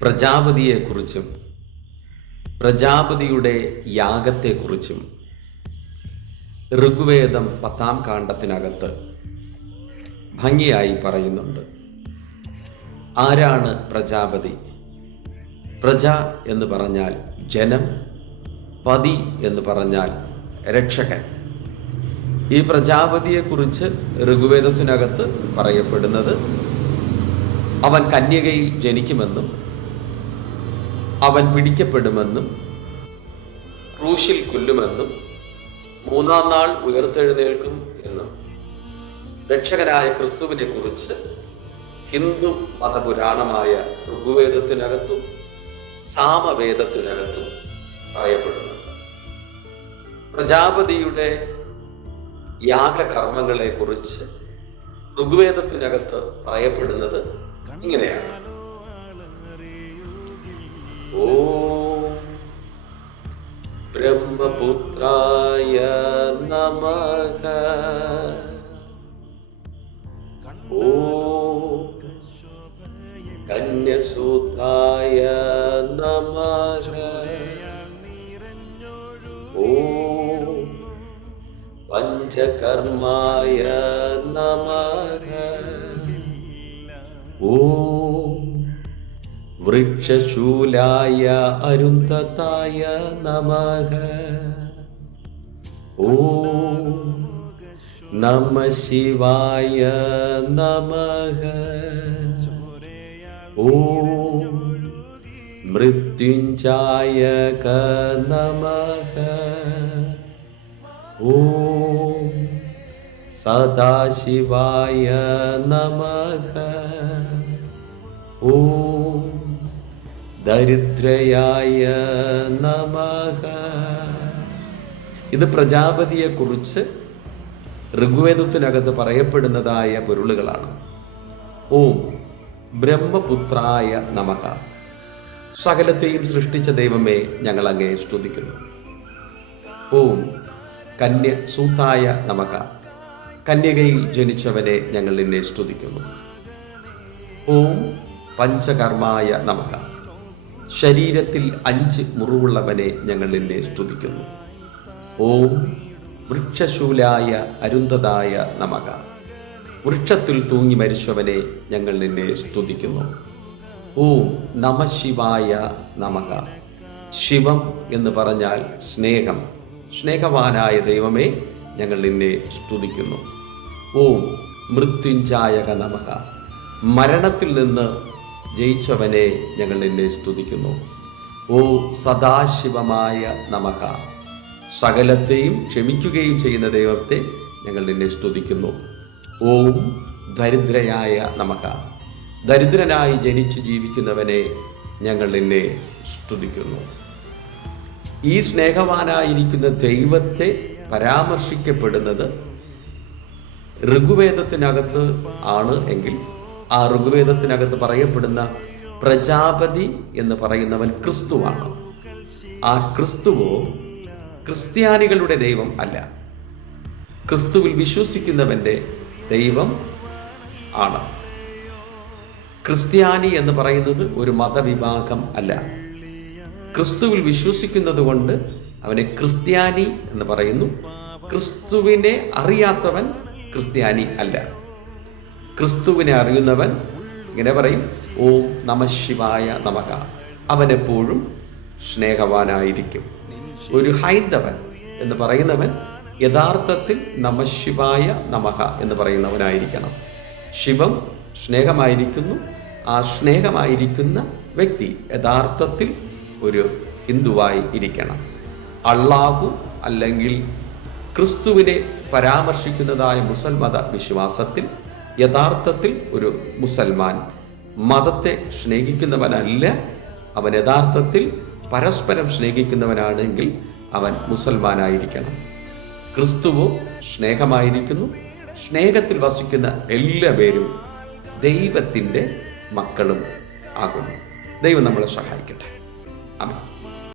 പ്രജാപതിയെക്കുറിച്ചും പ്രജാപതിയുടെ യാഗത്തെക്കുറിച്ചും ഋഗ്വേദം 10-ാം കാണ്ഡത്തിനകത്ത് ഭംഗിയായി പറയുന്നുണ്ട്. ആരാണ് പ്രജാപതി? പ്രജ എന്ന് പറഞ്ഞാൽ ജനം, പതി എന്ന് പറഞ്ഞാൽ രക്ഷകൻ. ഈ പ്രജാപതിയെക്കുറിച്ച് ഋഗ്വേദത്തിനകത്ത് പറയപ്പെടുന്നത് അവൻ കന്യകയിൽ ജനിക്കുമെന്നും അവൻ പിടിക്കപ്പെടുമെന്നും ക്രൂശിൽ കൊല്ലുമെന്നും 3-ാം നാൾ ഉയർത്തെഴുന്നേൽക്കും എന്നും രക്ഷകനായ ക്രിസ്തുവിനെ കുറിച്ച് ഹിന്ദു മതപുരാണമായ ഋഗ്വേദത്തിനകത്തും സാമവേദത്തിനകത്തും പറയപ്പെടുന്നുണ്ട്. പ്രജാപതിയുടെ യാഗകർമ്മങ്ങളെ കുറിച്ച് ഋഗ്വേദത്തിനകത്ത് പറയപ്പെടുന്നത് ഇങ്ങനെയാണ്: ഓം ബ്രഹ്മപുത്രായ നമഃ. ഓം കന്യസൂത്രായ നമഃ. ഓം പഞ്ചകർമായ നമഃ. ഓം വൃക്ഷശൂലായ അരുന്ധതായ നമഃ. ഓം നമഃ ശിവായ നമഃ. ഓം മൃത്യുഞ്ജായക നമഃ. ഓം സദാശിവായ നമഃ. ഓം ദരിദ്രയായ നമഃ. ഇത് പ്രജാപതിയെക്കുറിച്ച് ഋഗ്വേദത്തിനകത്ത് പറയപ്പെടുന്നതായ പൊരുളുകളാണ്. ഓം ബ്രഹ്മപുത്രായ നമഃ. സകലത്തെയും സൃഷ്ടിച്ച ദൈവമേ, ഞങ്ങൾ അങ്ങയെ സ്തുതിക്കുന്നു. ഓം കന്യസൂതായ നമഃ. കന്യകയിൽ ജനിച്ചവനെ ഞങ്ങൾ നിന്നെ സ്തുതിക്കുന്നു. ഓം പഞ്ചകർമായ നമഃ. ശരീരത്തിൽ 5 മുറിവുള്ളവനെ ഞങ്ങൾ നിന്നെ സ്തുതിക്കുന്നു. ഓം വൃക്ഷശൂലായ അരുന്ധതായ നമഃ. വൃക്ഷത്തിൽ തൂങ്ങി മരിച്ചവനെ ഞങ്ങൾ നിന്നെ സ്തുതിക്കുന്നു. ഓം നമഃ ശിവായ നമഃ. ശിവം എന്ന് പറഞ്ഞാൽ സ്നേഹം. സ്നേഹവാനായ ദൈവമേ, ഞങ്ങൾ നിന്നെ സ്തുതിക്കുന്നു. ഓം മൃത്യുഞ്ജായക നമഃ. മരണത്തിൽ നിന്ന് ജയിച്ചവനെ ഞങ്ങൾ നിന്നെ സ്തുതിക്കുന്നു. ഓ സദാശിവമായ നമഃ. സകലത്തെയും ക്ഷമിക്കുകയും ചെയ്യുന്ന ദൈവത്തെ ഞങ്ങൾ നിന്നെ സ്തുതിക്കുന്നു. ഓം ദരിദ്രയായ നമഃ. ദരിദ്രനായി ജനിച്ചു ജീവിക്കുന്നവനെ ഞങ്ങൾ നിന്നെ സ്തുതിക്കുന്നു. ഈ സ്നേഹവാനായിരിക്കുന്ന ദൈവത്തെ പരാമർശിക്കപ്പെടുന്നത് ഋഗ്വേദത്തിനകത്ത് ആണ് എങ്കിൽ ആ ഋഗ്വേദത്തിനകത്ത് പറയപ്പെടുന്ന പ്രജാപതി എന്ന് പറയുന്നവൻ ക്രിസ്തുവാണ്. ആ ക്രിസ്തുവോ ക്രിസ്ത്യാനികളുടെ ദൈവം അല്ല, ക്രിസ്തുവിൽ വിശ്വസിക്കുന്നവന്റെ ദൈവം ആണ്. ക്രിസ്ത്യാനി എന്ന് പറയുന്നത് ഒരു മതവിഭാഗം അല്ല. ക്രിസ്തുവിൽ വിശ്വസിക്കുന്നത് കൊണ്ട് അവനെ ക്രിസ്ത്യാനി എന്ന് പറയുന്നു. ക്രിസ്തുവിനെ അറിയാത്തവൻ ക്രിസ്ത്യാനി അല്ല. ക്രിസ്തുവിനെ അറിയുന്നവൻ ഇങ്ങനെ പറയും: ഓം നമഃ ശിവായ നമഃ. അവനെപ്പോഴും സ്നേഹവാനായിരിക്കും. ഒരു ഹൈന്ദവൻ എന്ന് പറയുന്നവൻ യഥാർത്ഥത്തിൽ നമഃ ശിവായ നമഃ എന്ന് പറയുന്നവനായിരിക്കണം. ശിവം സ്നേഹമായിരിക്കുന്നു. ആ സ്നേഹമായിരിക്കുന്ന വ്യക്തി യഥാർത്ഥത്തിൽ ഒരു ഹിന്ദുവായി ഇരിക്കണം. അള്ളാഹു അല്ലെങ്കിൽ ക്രിസ്തുവിനെ പരാമർശിക്കുന്നതായ മുസൽമത വിശ്വാസത്തിൽ യഥാർത്ഥത്തിൽ ഒരു മുസൽമാൻ മതത്തെ സ്നേഹിക്കുന്നവനല്ല. അവൻ യഥാർത്ഥത്തിൽ പരസ്പരം സ്നേഹിക്കുന്നവനാണെങ്കിൽ അവൻ മുസൽമാനായിരിക്കണം. ക്രിസ്തുവോ സ്നേഹമായിരിക്കുന്നു. സ്നേഹത്തിൽ വസിക്കുന്ന എല്ലാവരും ദൈവത്തിൻ്റെ മക്കളും ആകുന്നു. ദൈവം നമ്മളെ സഹായിക്കട്ടെ. ആമേൻ.